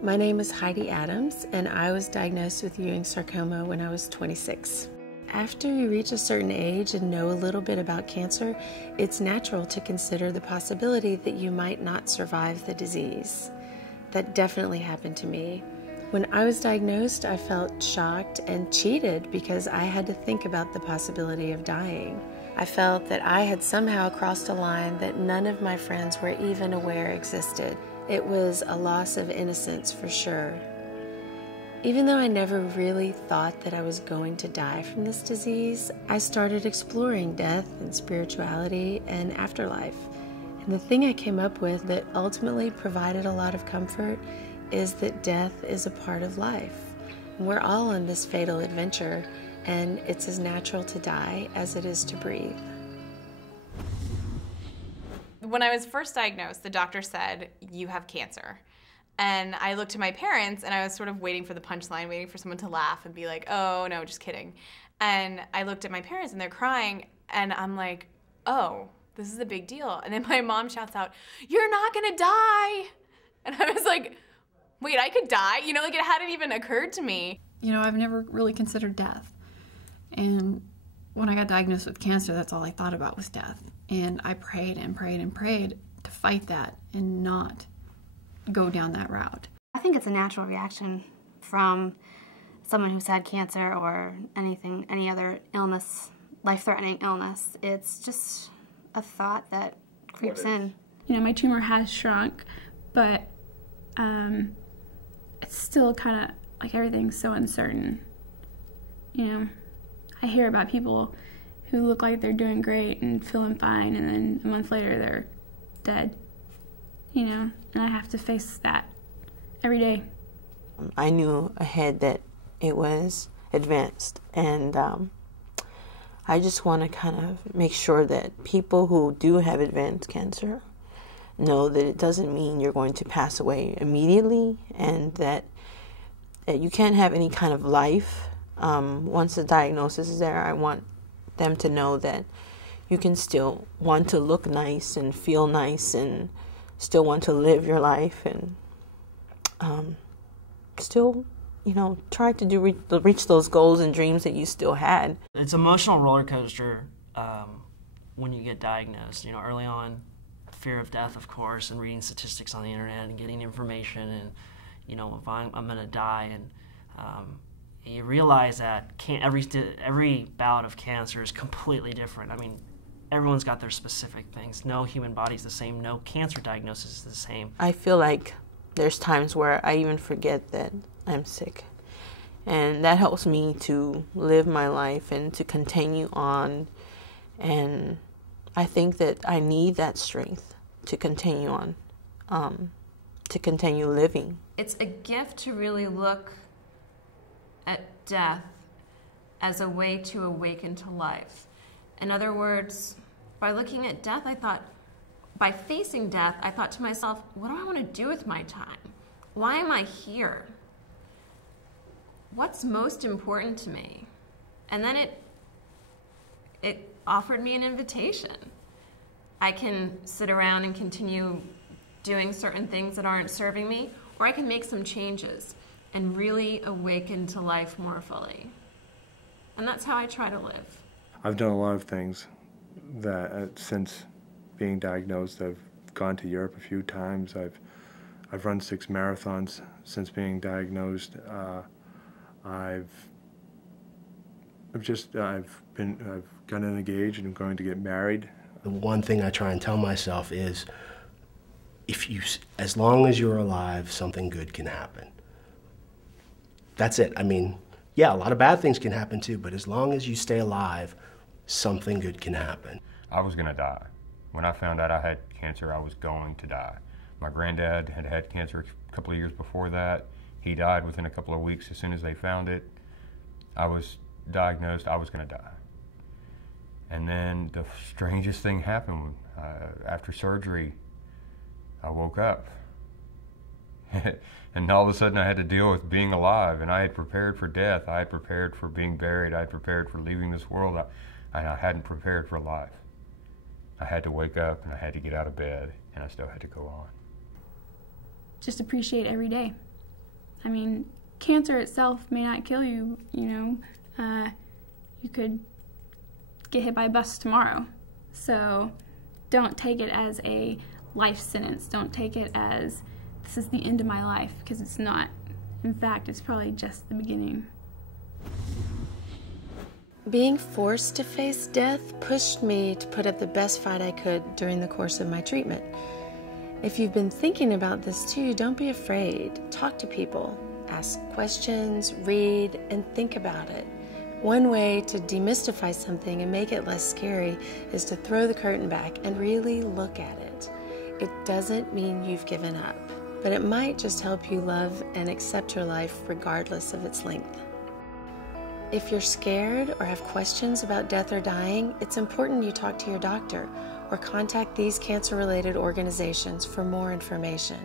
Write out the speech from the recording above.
My name is Heidi Adams, and I was diagnosed with Ewing sarcoma when I was 26. After you reach a certain age and know a little bit about cancer, it's natural to consider the possibility that you might not survive the disease. That definitely happened to me. When I was diagnosed, I felt shocked and cheated because I had to think about the possibility of dying. I felt that I had somehow crossed a line that none of my friends were even aware existed. It was a loss of innocence for sure. Even though I never really thought that I was going to die from this disease, I started exploring death and spirituality and afterlife. And the thing I came up with that ultimately provided a lot of comfort is that death is a part of life. We're all on this fatal adventure, and it's as natural to die as it is to breathe. When I was first diagnosed, the doctor said, "You have cancer." And I looked to my parents, and I was sort of waiting for the punchline, waiting for someone to laugh and be like, "Oh, no, just kidding." And I looked at my parents, and they're crying, and I'm like, oh, this is a big deal. And then my mom shouts out, "You're not gonna die!" And I was like, wait, I could die? You know, like it hadn't even occurred to me. You know, I've never really considered death. And when I got diagnosed with cancer, that's all I thought about was death. And I prayed and prayed and prayed to fight that and not go down that route. I think it's a natural reaction from someone who's had cancer or any other illness, life-threatening illness. It's just a thought that creeps in. You know, my tumor has shrunk, but it's still kind of like everything's so uncertain. You know, I hear about people who look like they're doing great and feeling fine, and then a month later they're dead. You know, and I have to face that every day. I knew ahead that it was advanced, and I just want to kind of make sure that people who do have advanced cancer know that it doesn't mean you're going to pass away immediately, and that you can't have any kind of life. Once the diagnosis is there, I want them to know that you can still want to look nice and feel nice and still want to live your life, and still, you know, try to reach those goals and dreams that you still had. It's an emotional roller coaster when you get diagnosed. You know, early on, fear of death, of course, and reading statistics on the internet and getting information, and you know, if I'm going to die, and you realize that every bout of cancer is completely different. I mean, everyone's got their specific things. No human body's the same. No cancer diagnosis is the same. I feel like there's times where I even forget that I'm sick. And that helps me to live my life and to continue on. And I think that I need that strength to continue on, to continue living. It's a gift to really look at death as a way to awaken to life. In other words, by looking at death, by facing death, I thought to myself, what do I want to do with my time? Why am I here? What's most important to me? And then it offered me an invitation. I can sit around and continue doing certain things that aren't serving me, or I can make some changes and really awaken to life more fully. And that's how I try to live. I've done a lot of things that since being diagnosed. I've gone to Europe a few times. I've run 6 marathons since being diagnosed. I've gotten engaged and I'm going to get married. The one thing I try and tell myself is, as long as you're alive, something good can happen. That's it. I mean, yeah, a lot of bad things can happen too, but as long as you stay alive, something good can happen. I was gonna die. When I found out I had cancer, I was going to die. My granddad had had cancer a couple of years before that. He died within a couple of weeks as soon as they found it. I was diagnosed, I was gonna die. And then the strangest thing happened. After surgery, I woke up. And all of a sudden I had to deal with being alive, and I had prepared for death. I had prepared for being buried. I had prepared for leaving this world. I hadn't prepared for life. I had to wake up, and I had to get out of bed, and I still had to go on. Just appreciate every day. I mean, cancer itself may not kill you, you could get hit by a bus tomorrow. So don't take it as a life sentence. Don't take it as this is the end of my life, because it's not. In fact, it's probably just the beginning. Being forced to face death pushed me to put up the best fight I could during the course of my treatment. If you've been thinking about this too, don't be afraid. Talk to people, ask questions, read, and think about it. One way to demystify something and make it less scary is to throw the curtain back and really look at it. It doesn't mean you've given up, but it might just help you love and accept your life regardless of its length. If you're scared or have questions about death or dying, it's important you talk to your doctor or contact these cancer-related organizations for more information.